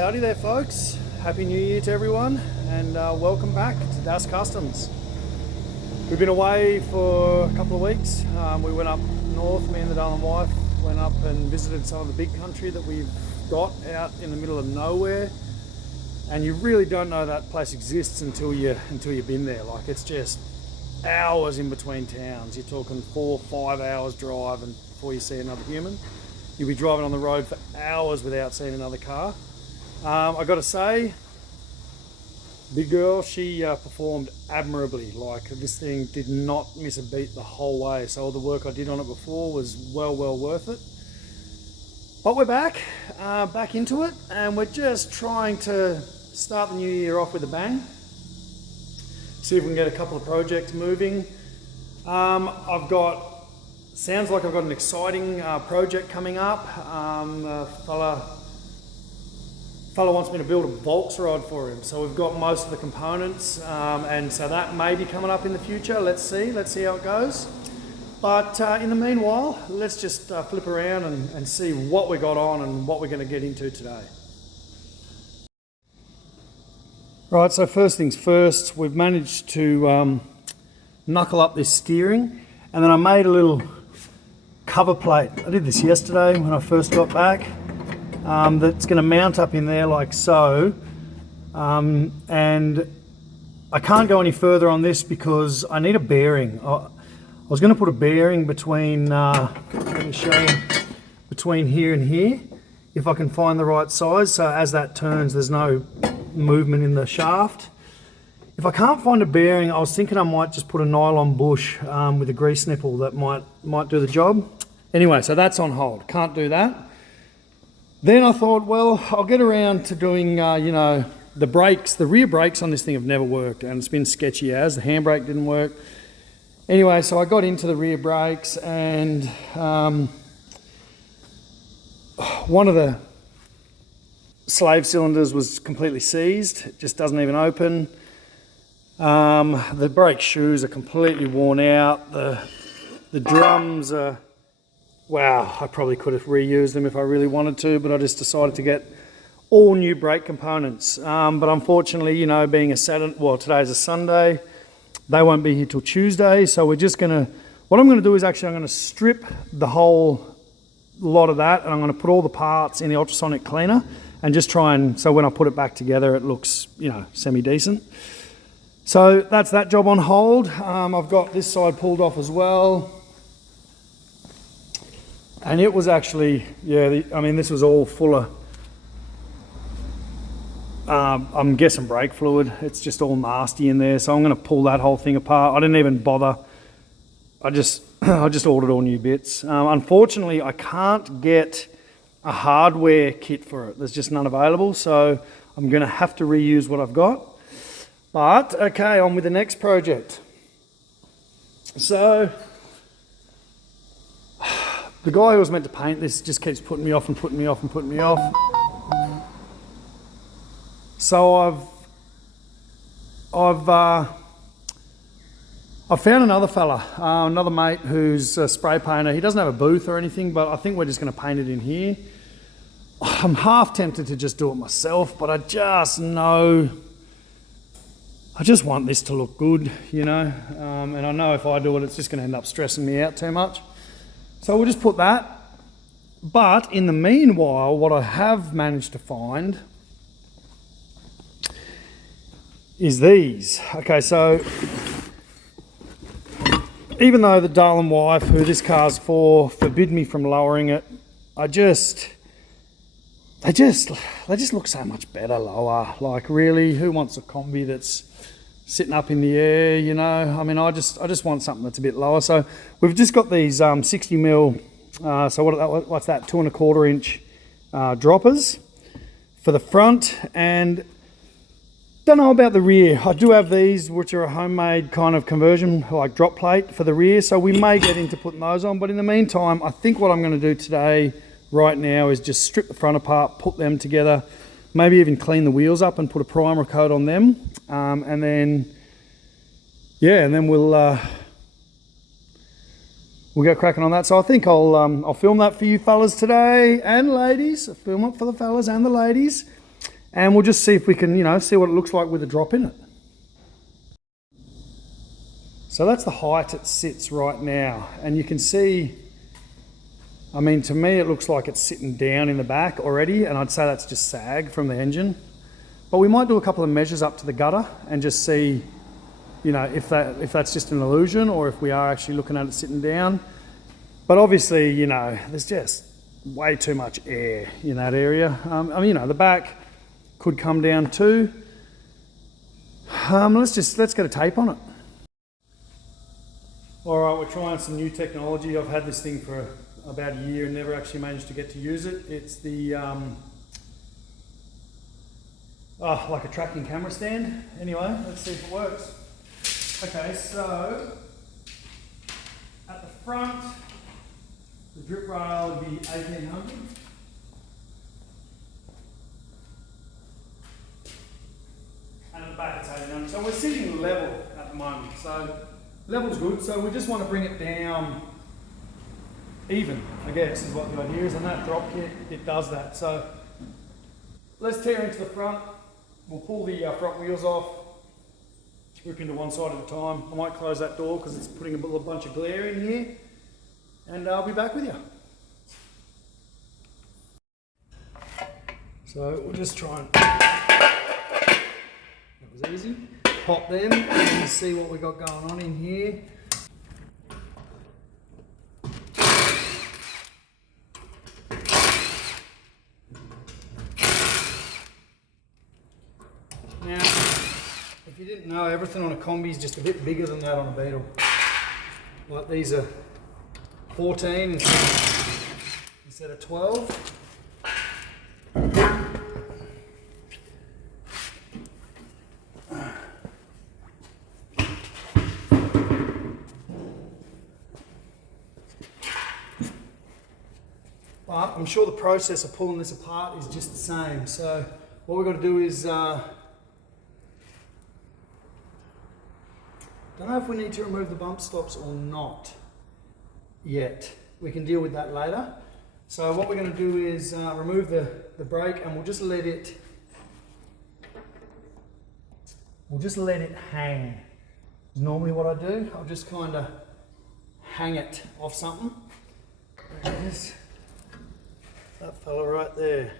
howdy there folks. Happy New Year to everyone and welcome back to Das Customs. We've been away for a couple of weeks. We went up north, me and the darling wife went up and visited some of the big country that we've got out in the middle of nowhere. And you really don't know that place exists until you've been there. Like, it's just hours in between towns. You're talking 4 or 5 hours drive and before you see another human. You'll be driving on the road for hours without seeing another car. I got to say, big girl, she performed admirably. Like, this thing did not miss a beat the whole way. So all the work I did on it before was well worth it. But we're back into it, and we're just trying to start the new year off with a bang. See if we can get a couple of projects moving. Sounds like I've got an exciting project coming up. A fella wants me to build a Volks rod for him. So we've got most of the components, and so that may be coming up in the future. Let's see how it goes. But in the meanwhile, let's just flip around and see what we got on and what we're going to get into today. Right, so first things first, we've managed to knuckle up this steering, and then I made a little cover plate. I did this yesterday when I first got back. That's going to mount up in there like so, and I can't go any further on this because I need a bearing. I was going to put a bearing between, let me show you, between here and here, if I can find the right size, so as that turns there's no movement in the shaft. If I can't find a bearing, I was thinking I might just put a nylon bush with a grease nipple that might do the job. Anyway, so that's on hold, can't do that. Then I thought, well, I'll get around to doing, the brakes. The rear brakes on this thing have never worked, and it's been sketchy as. The handbrake didn't work. Anyway, so I got into the rear brakes, and one of the slave cylinders was completely seized. It just doesn't even open. The brake shoes are completely worn out. The drums are, wow, I probably could have reused them if I really wanted to, but I just decided to get all new brake components. But unfortunately, being today's a Sunday, they won't be here till Tuesday. So what I'm gonna do is I'm gonna strip the whole lot of that, and I'm gonna put all the parts in the ultrasonic cleaner and just so when I put it back together, it looks, semi-decent. So that's that job on hold. I've got this side pulled off as well. And it was actually, this was all full of, I'm guessing brake fluid. It's just all nasty in there. So I'm gonna pull that whole thing apart. I didn't even bother. I just ordered all new bits. Unfortunately, I can't get a hardware kit for it. There's just none available. So I'm gonna have to reuse what I've got. But okay, on with the next project. So, the guy who was meant to paint this just keeps putting me off. So I've found another fella, another mate who's a spray painter. He doesn't have a booth or anything, but I think we're just going to paint it in here. I'm half tempted to just do it myself, but I just want this to look good, and I know if I do it, it's just going to end up stressing me out too much. So we'll just put that. But in the meanwhile, what I have managed to find is these. Okay, so even though the darling wife, who this car's for, forbid me from lowering it, they just look so much better lower. Like, really, who wants a kombi that's sitting up in the air, I just want something that's a bit lower. So we've just got these 60 mil, so what's that, 2 1/4 inch droppers for the front, and don't know about the rear. I do have these, which are a homemade kind of conversion, like drop plate for the rear, so we may get into putting those on. But in the meantime, I think what I'm going to do today, right now, is just strip the front apart, put them together, maybe even clean the wheels up and put a primer coat on them, and then we'll go cracking on that. So I think I'll film that for you fellas today and ladies. I'll film it for the fellas and the ladies, And we'll just see if we can, see what it looks like with a drop in it. So that's the height it sits right now. And you can see, I mean, to me, it looks like it's sitting down in the back already. And I'd say that's just sag from the engine. But we might do a couple of measures up to the gutter and just see, if that's just an illusion or if we are actually looking at it sitting down. But obviously, there's just way too much air in that area. The back could come down too. Let's get a tape on it. All right, we're trying some new technology. I've had this thing for about a year and never actually managed to get to use it. It's the like a tracking camera stand. Anyway, let's see if it works. Okay, so at the front, the drip rail would be 1800. And at the back it's 1800. So we're sitting level at the moment. So level's good. So we just want to bring it down even, I guess, is what the idea is. And that drop kit, it does that. So let's tear into the front. We'll pull the front wheels off, rip into one side at a time. I might close that door because it's putting a bunch of glare in here. And I'll be back with you. So we'll just try and, that was easy, pop them and see what we got going on in here. Now, if you didn't know, everything on a kombi is just a bit bigger than that on a Beetle. Like these are 14 instead of 12. But I'm sure the process of pulling this apart is just the same. So what we've got to do is, don't know if we need to remove the bump stops or not yet. We can deal with that later. So what we're going to do is remove the brake, and we'll just let it hang. Is normally what I do. I'll just kind of hang it off something. There it is. That fella right there.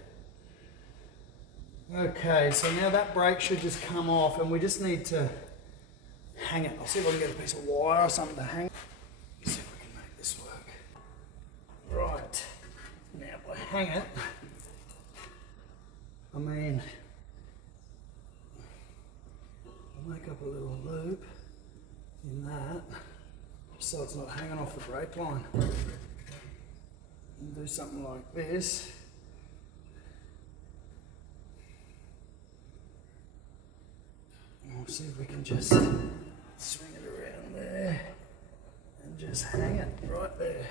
Okay, so now that brake should just come off, and we just need to hang it. I'll see if I can get a piece of wire or something to hang. Let's see if we can make this work. Right, now if I hang it, I'll make up a little loop in that, just so it's not hanging off the brake line. And do something like this. And we'll see if we can just swing it around there and just hang it right there.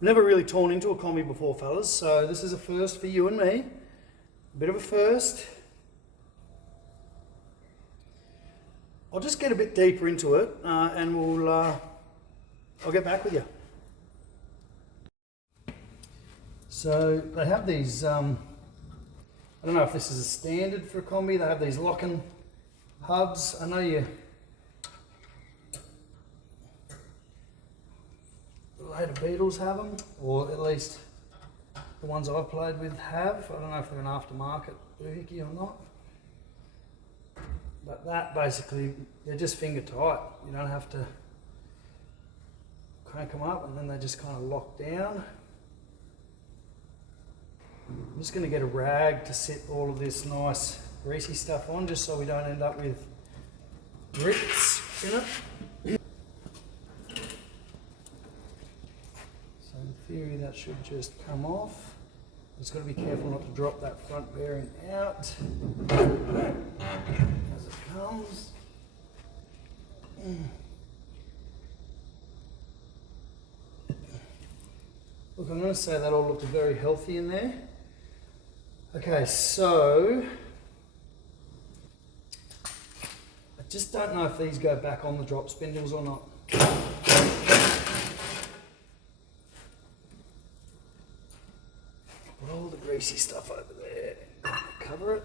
Never really torn into a kombi before, fellas, so this is a first for you and me. A bit of a first. I'll just get a bit deeper into it and I'll get back with you. So they have these, I don't know if this is a standard for a kombi, they have these locking hubs. I know the later Beetles have them, or at least the ones I've played with have. I don't know if they're an aftermarket doohickey or not. But that basically, they're just finger tight. You don't have to crank them up, and then they just kind of lock down. I'm just going to get a rag to set all of this nice greasy stuff on, just so we don't end up with grits in it. So in theory that should just come off. Just got to be careful not to drop that front bearing out as it comes. Look, I'm going to say that all looked very healthy in there. Okay, so I Just don't know if these go back on the drop spindles or not. Put all the greasy stuff over there, cover it.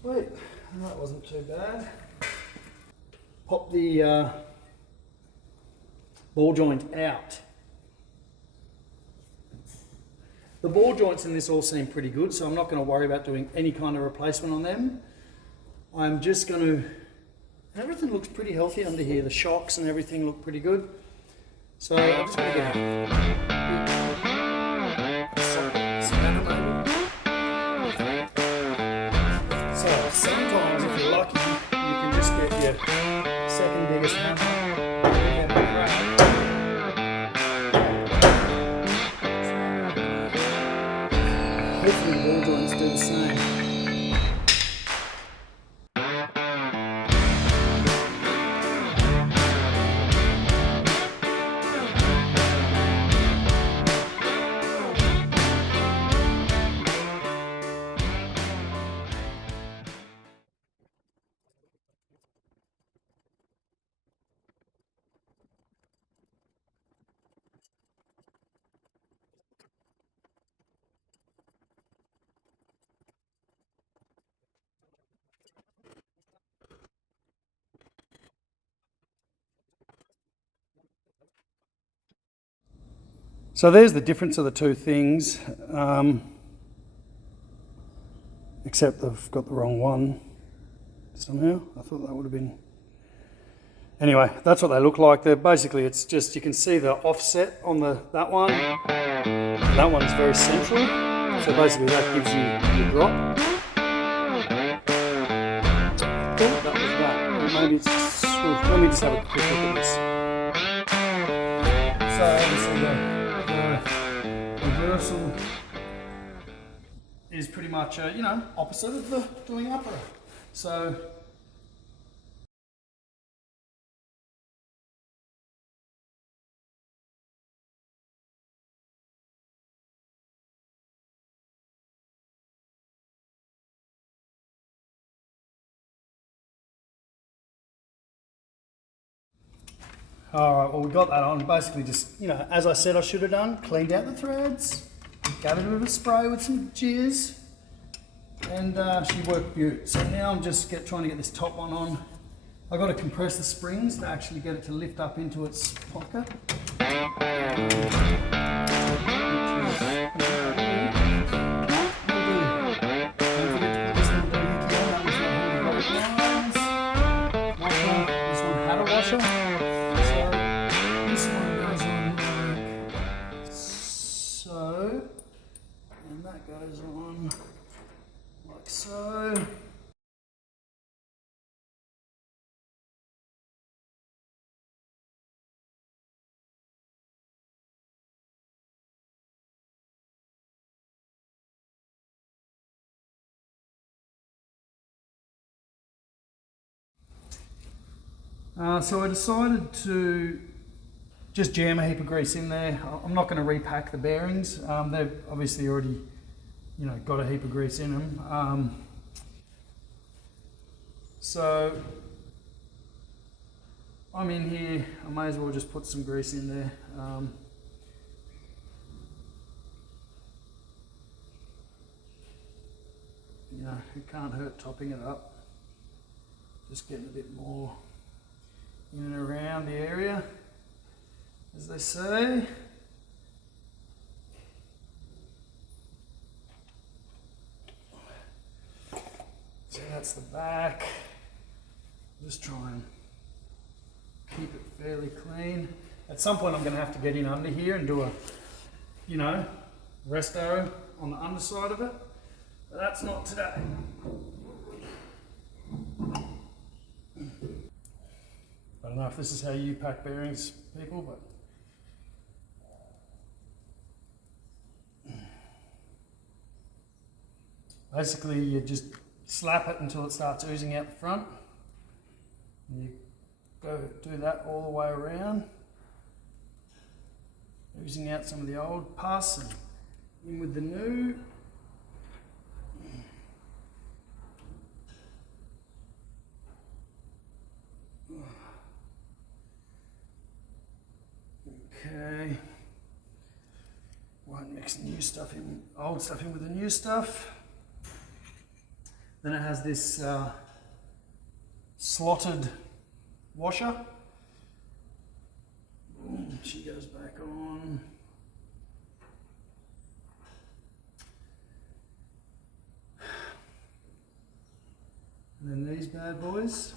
Sweet, that wasn't too bad. Pop the ball joint out. The ball joints in this all seem pretty good, so I'm not going to worry about doing any kind of replacement on them. I'm just going to, everything looks pretty healthy under here. The shocks and everything look pretty good. So I'm just going to get So sometimes if you're lucky, you can just get your second biggest hammer. Hopefully the ball joints do the same. So there's the difference of the two things, except I've got the wrong one somehow. I thought that would have been... Anyway, that's what they look like. They're basically, it's just, you can see the offset on that one. That one's very central. So basically that gives you your drop. That was that. Maybe it's, let me just have a quick look at this. So obviously the reversal is pretty much, you know, opposite of the doing upper. So alright, well we got that on. Basically just, you know, as I said I should have done, cleaned out the threads, gave it a bit of a spray with some jizz, and she worked beaut. So now I'm just trying to get this top one on. I got to compress the springs to actually get it to lift up into its pocket. Goes on like so. So I decided to just jam a heap of grease in there. I'm not going to repack the bearings. They've obviously already, you know, got a heap of grease in them. So I'm in here, I may as well just put some grease in there. You know, it can't hurt topping it up. Just getting a bit more in and around the area, as they say. So that's the back. Just try and keep it fairly clean. At some point I'm going to have to get in under here and do a, you know, resto on the underside of it. But that's not today. I don't know if this is how you pack bearings, people, but Basically, you just slap it until it starts oozing out the front. And you go do that all the way around, oozing out some of the old pus and in with the new. Okay. Won't mix new stuff in, old stuff in with the new stuff. Then it has this slotted washer. She goes back on. And then these bad boys.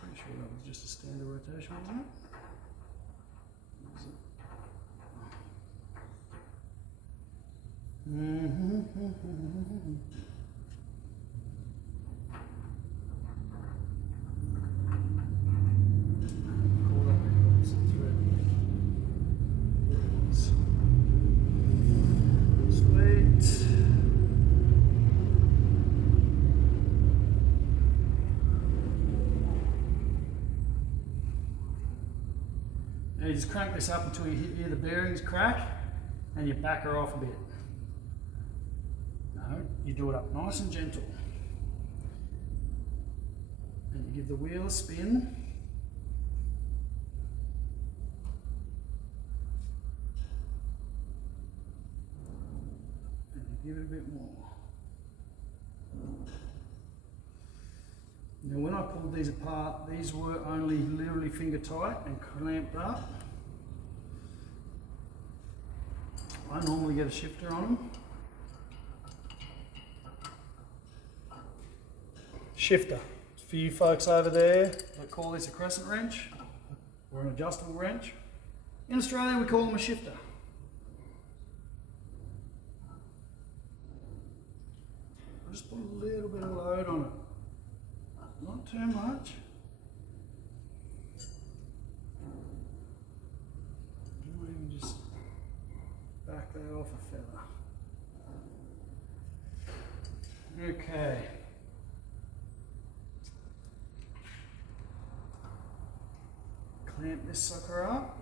Pretty sure that was just a standard rotation, wasn't it? Now you just crank this up until you hear the bearings crack and you back her off a bit. No, you do it up nice and gentle. And you give the wheel a spin. And you give it a bit more. Now when I pulled these apart, these were only literally finger tight and clamped up. I normally get a shifter on them. Shifter. For you folks over there that call this a crescent wrench or an adjustable wrench. In Australia we call them a shifter. I'll just put a little bit of load on it. Not too much. I might even just back that off a feather. Okay. Clamp this sucker up.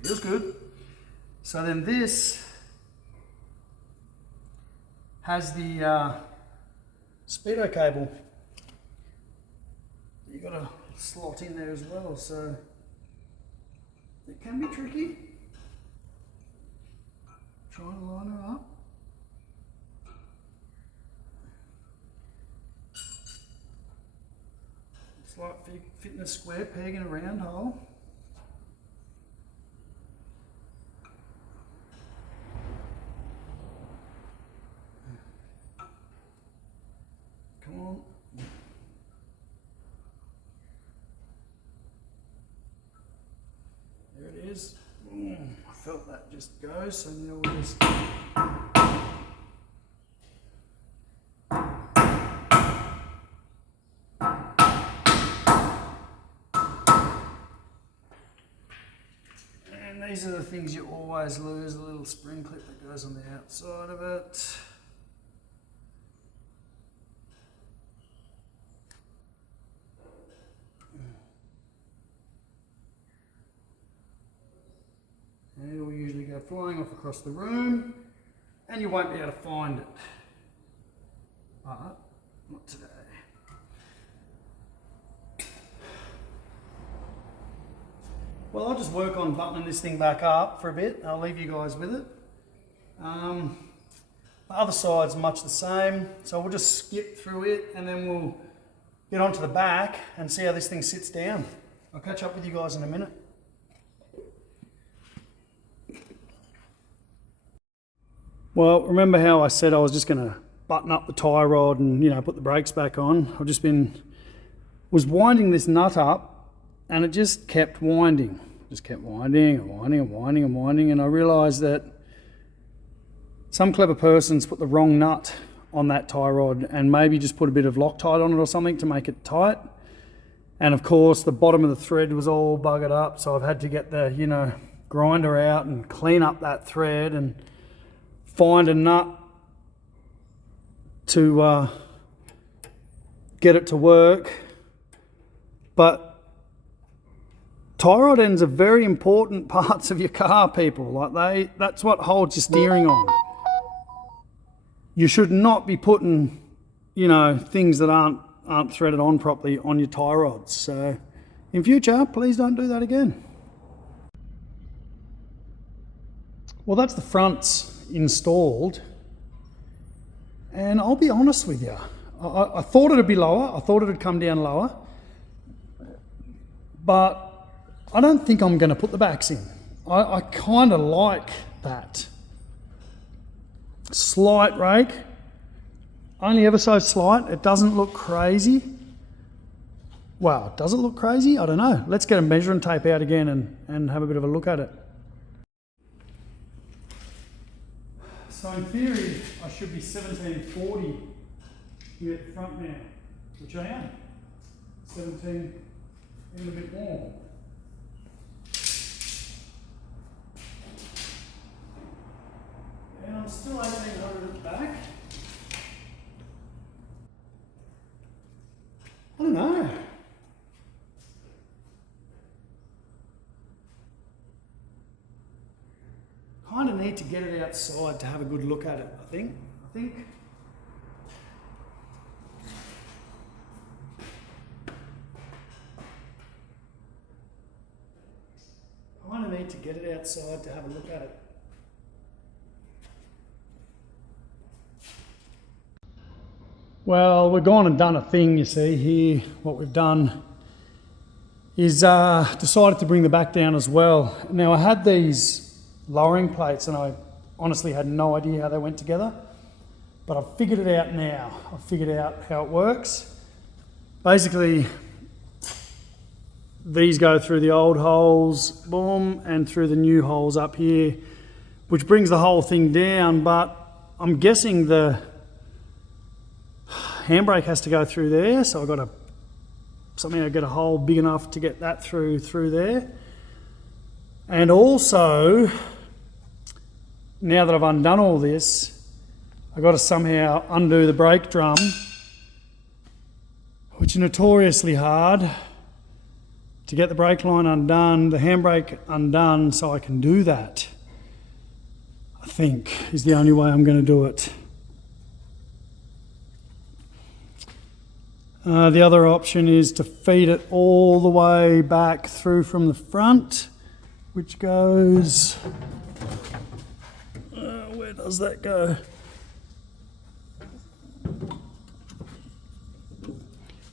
Feels good. So then this has the speedo cable. You've got to slot in there as well, so it can be tricky. Try and line her up. It's like fitting a square peg in a round hole. Come on. There it is. I felt that just go, so now we'll just... And these are the things you always lose, a little spring clip that goes on the outside of it. And it will usually go flying off across the room and you won't be able to find it. But not today. Well, I'll just work on buttoning this thing back up for a bit. I'll leave you guys with it. The other side's much the same, so we'll just skip through it and then we'll get onto the back and see how this thing sits down. I'll catch up with you guys in a minute. Well, remember how I said I was just going to button up the tie rod and, you know, put the brakes back on. I've just was winding this nut up, and it just kept winding. Just kept winding and winding and winding and winding, and I realised that some clever person's put the wrong nut on that tie rod and maybe just put a bit of Loctite on it or something to make it tight. And of course the bottom of the thread was all buggered up, so I've had to get the, you know, grinder out and clean up that thread and find a nut to get it to work. But tie rod ends are very important parts of your car, people. Like that's what holds your steering on. You should not be putting, you know, things that aren't threaded on properly on your tie rods. So in future, please don't do that again. Well, that's the fronts installed. And I'll be honest with you, I thought it'd be lower. I thought it'd come down lower. But I don't think I'm going to put the backs in. I kind of like that. Slight rake, only ever so slight. It doesn't look crazy. Well, does it look crazy? I don't know. Let's get a measuring tape out again and have a bit of a look at it. So in theory, I should be 1740 here at the front now, which I am. 17 and a bit more. And I'm still 1800 at the back. I don't know. Kind of need to get it outside to have a good look at it, I think. Kind of need to get it outside to have a look at it. Well, we've gone and done a thing, you see here. What we've done is decided to bring the back down as well. Now, I had these lowering plates and I honestly had no idea how they went together, but I've figured it out now. I've figured out how it works. Basically, these go through the old holes, boom, and through the new holes up here, which brings the whole thing down, but I'm guessing the handbrake has to go through there, so I've got to somehow get a hole big enough to get that through there. And also, now that I've undone all this, I've got to somehow undo the brake drum, which is notoriously hard to get the brake line undone, the handbrake undone, so I can do that. I think is the only way I'm going to do it. The other option is to feed it all the way back through from the front, which goes, where does that go?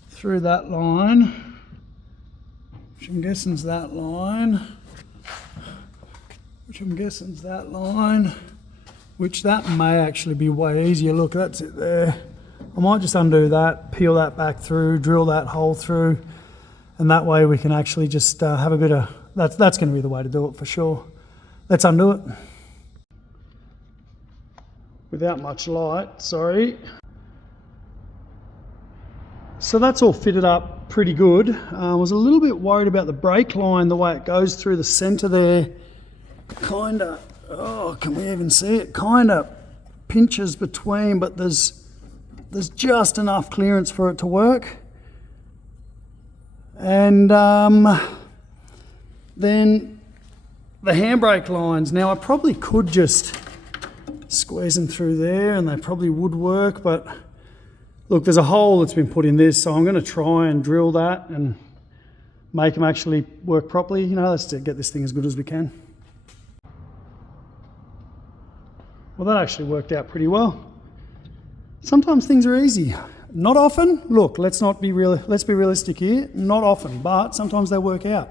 Through that line, which I'm guessing is that line, which that may actually be way easier. Look, that's it there. I might just undo that, peel that back through, drill that hole through, and that way we can actually just have a bit of, that's going to be the way to do it for sure. Let's undo it. Without much light, sorry. So that's all fitted up pretty good. I was a little bit worried about the brake line, the way it goes through the centre there. Kind of, oh, can we even see it? Kind of pinches between, but there's just enough clearance for it to work. And then the handbrake lines. Now I probably could just squeeze them through there and they probably would work, but look, there's a hole that's been put in this, so I'm going to try and drill that and make them actually work properly. You know, let's get this thing as good as we can. Well, that actually worked out pretty well. Sometimes things are easy. Not often. Look, let's be realistic here. Not often, but sometimes they work out.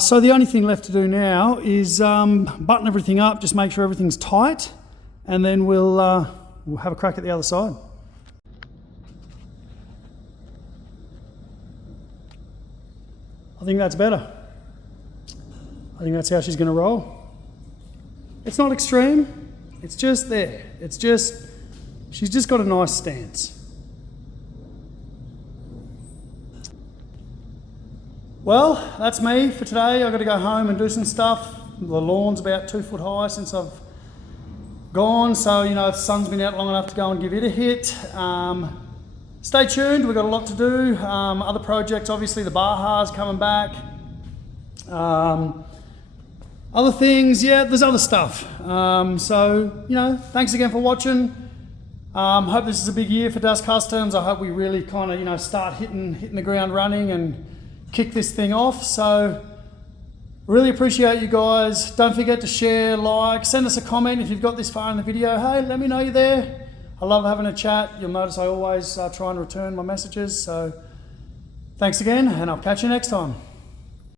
So the only thing left to do now is button everything up, just make sure everything's tight, and then we'll we'll have a crack at the other side. I think that's better. I think that's how she's going to roll. It's not extreme, it's just there. She's just got a nice stance. Well, that's me for today. I've got to go home and do some stuff. The lawn's about 2 foot high since I've gone, so the sun's been out long enough to go and give it a hit. Stay tuned, we've got a lot to do. Other projects, obviously the Baja's coming back. Other things, yeah, there's other stuff. So, thanks again for watching. Hope this is a big year for Das Customs. I hope we really kind of, start hitting the ground running and kick this thing off. So, really appreciate you guys. Don't forget to share, like, send us a comment if you've got this far in the video. Hey, let me know you're there. I love having a chat. You'll notice I always try and return my messages. So, thanks again, and I'll catch you next time.